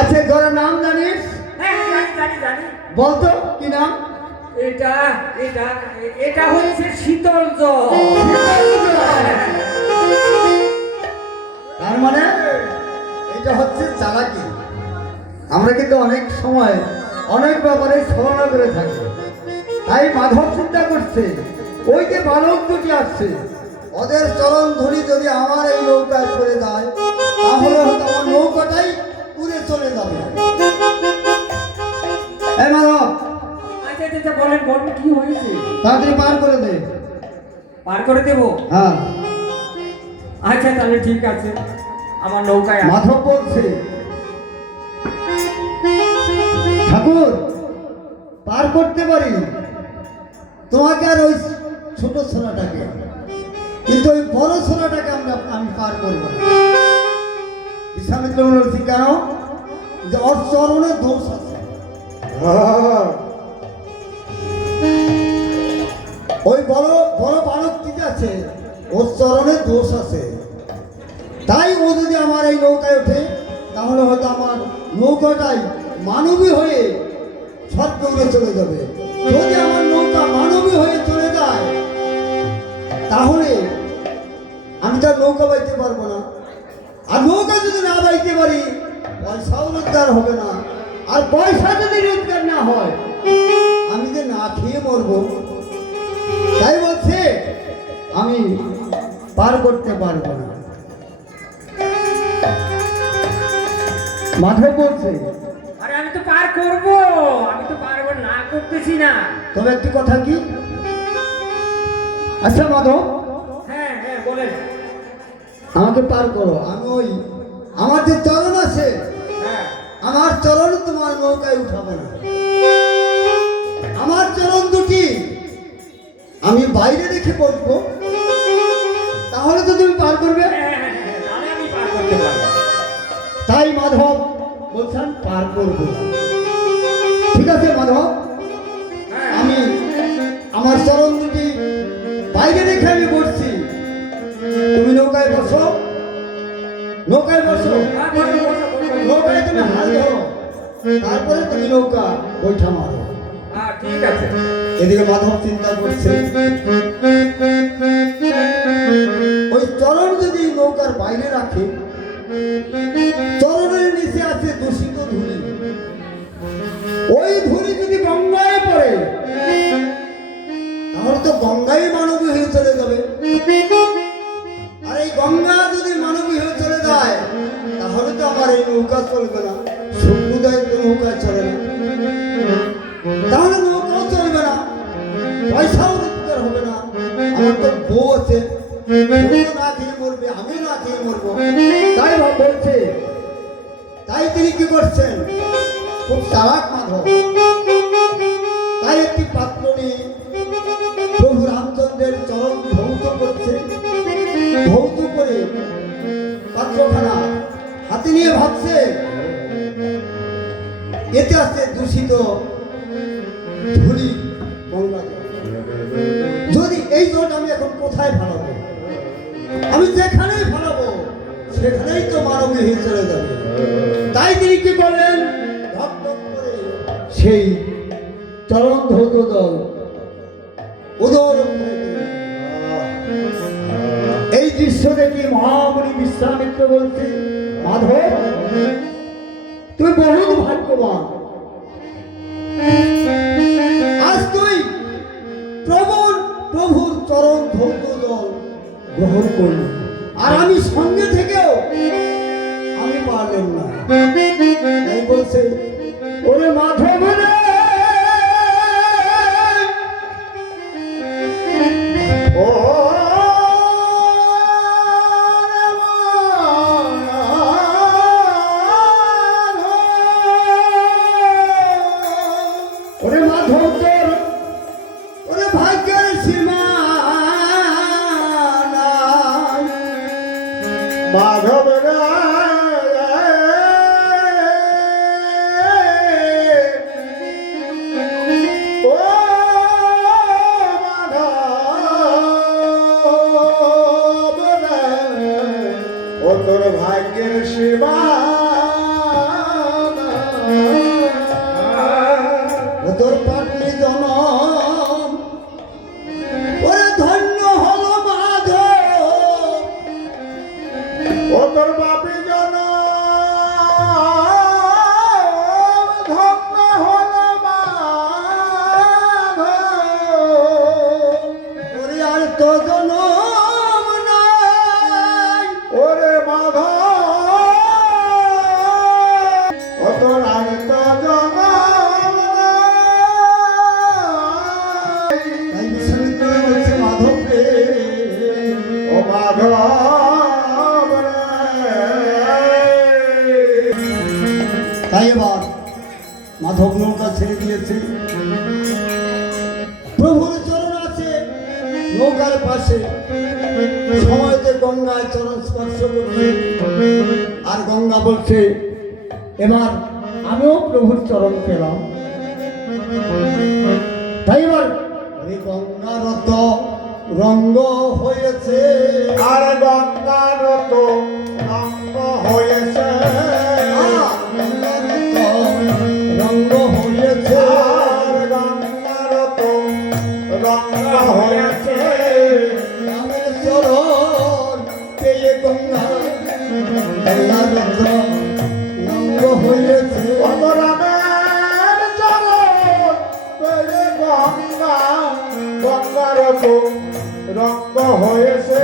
আচ্ছা জলের নাম জানিস? হ্যাঁ জানি জানি। বলতো কি নাম? এটা এটা এটা হচ্ছে শীতল জল। তার মানে এটা হচ্ছে চালাকি। আমরা কিন্তু অনেক সময় অনেক ব্যাপারে ছলনা করে থাকি। তাই মাধব চিন্তা করছে ওই যে বালক দুটি আসছে ওদের চরণ ধরি যদি আমার এই নৌকায় পড়ে যায় তাহলে হয়তো আমার নৌকাটাই উড়ে চলে যাবে। এই মাধব, আচ্ছা আচ্ছা বলেন বলেন কি হয়েছে? তাড়াতাড়ি পার করে দে। পার করে দেবো? হ্যাঁ। আচ্ছা তাহলে ঠিক আছে, আমার নৌকায় মাধব বলছে ঠাকুর পার করতে পারি তোমাকে আর ওই ছোট ছোনাটাকে, কিন্তু ওই বড় ছোনাটাকে আমি পার করবো না। বিশ্বামিত্র বলছি কেন? যে ওর চরণে দোষ আছে। ওই বড় বড় বালকটি আছে ওর চরণে দোষ আছে। তাই ও যদি আমার এই নৌকায় ওঠে তাহলে হয়তো আমার নৌকাটাই মানবী হয়ে স্বর্গ উড়ে চলে যাবে। যদি আমার নৌকা মানবী হয়ে চলে যায় তাহলে আমি তার নৌকা বাইতে পারবো না। আর নৌকা যদি না বাইতে পারি পয়সাও রোজগার হবে না। আর পয়সা যদি রোজগার না হয় আমি যে না খেয়ে মরবো। তাই বলছে আমি পার করতে পারবো না। মাধব বলছে আরে আমি তো পার করবো, আমি তো পারবো না করতেছি না। তবে একটি কথা কি? আচ্ছা মাধব, হ্যাঁ হ্যাঁ বলেন। আমাকে পার করো। আমি ওই আমার যে চরণ আছে হ্যাঁ আমার চরণ তোমার নৌকায় উঠাবো না। আমার চরণ দুটি আমি বাইরে রেখে বসবো, তাহলে তো তুমি পার করবে। তাহলে আমি পার করতে পারবো। তাই মাধব বলছেন পার করবো। ঠিক আছে মাধব, হ্যাঁ আমি আমার চরণ দুটি বাইরে রেখে আমি বসছি। তুমি নৌকায় বসো, নৌকায় বসো, হ্যাঁ, বসো, বসো, বসো। নৌকায় তুমি হাল ধরো, তারপরে তুমি নৌকা বৈঠা মারো। হ্যাঁ ঠিক আছে। এদিকে মাধব চিন্তা করছে ওই চরণ যদি নৌকার বাইরে রাখে, চরণের নিচে আছে দূষিত ধুলি। ওই ধুলি যদি গঙ্গায় পড়ে তাহলে তো গঙ্গাই মানবী হয়ে চলে যাবে। আর এই গঙ্গা যদি মানবী হয়ে চলে যায় তাহলে তো আমার এই নৌকা চলবে না, সমুদায় তো নৌকা চলে না, তাহলে নৌকাও চলবে না, পয়সাও রোজগার হবে না। আমার তো বউ আছে, বউ না খেয়ে মরবে, আমি না খেয়ে মরবো। তাই বলছে, তাই তিনি কি করছেন? খুব চালাক মাধব। তাই একটি পাত্র নিয়ে প্রভু রামচন্দ্রের চরণ ধৌত করছে। ধৌত করে পাত্রখানা হাতে নিয়ে ভাবছে এতে আছে দূষিত ধুলি গঙ্গা। যদি এই জল আমি এখন কোথায় ফেলাবো? আমি যেখানেই ফেলাবো সেখানেই তো মানবী হয়ে চলে যাবে। তাই তিনি কি করলেন? ধপ ধপ করে সেই চরণ ধৌত জল উদর এই দৃশ্য দেখি মহামণি বিশ্বামিত্র বলছে, মাধব তুই বহুত ভাগ্যবান। আজ তুই প্রভুর চরণ ধৌত জল গ্রহণ করলি, আর আমি সঙ্গে থেকেও আমি পারলাম না। তাই বলছে ওরে মাধব রে, ও ওরে মাধব তোর ওরে ভাগ্যের সীমা নাই। মাধব রে তাই এবার মাধব নৌকা ছেড়ে দিয়েছে। প্রভুর চরণ আছে নৌকার পাশে, সময়তে গঙ্গায় চরণ স্পর্শ করছে, আর গঙ্গা বলছে এবার আমিও প্রভুর চরণ পেলাম। তাই এবার ওই গঙ্গার তো রঙ্গ হয়েছে, আর গঙ্গার তো রঙ্গ হয়েছে, রঙ্গ হয়েছে, আর গঙ্গার তো রঙ্গ হয়েছে, রামের চরণ পেয়ে গঙ্গা গঙ্গার রঙ্গ হয়েছে। রামের চরণ পেয়ে গঙ্গা, গঙ্গার তো রঙ্গ হয়েছে।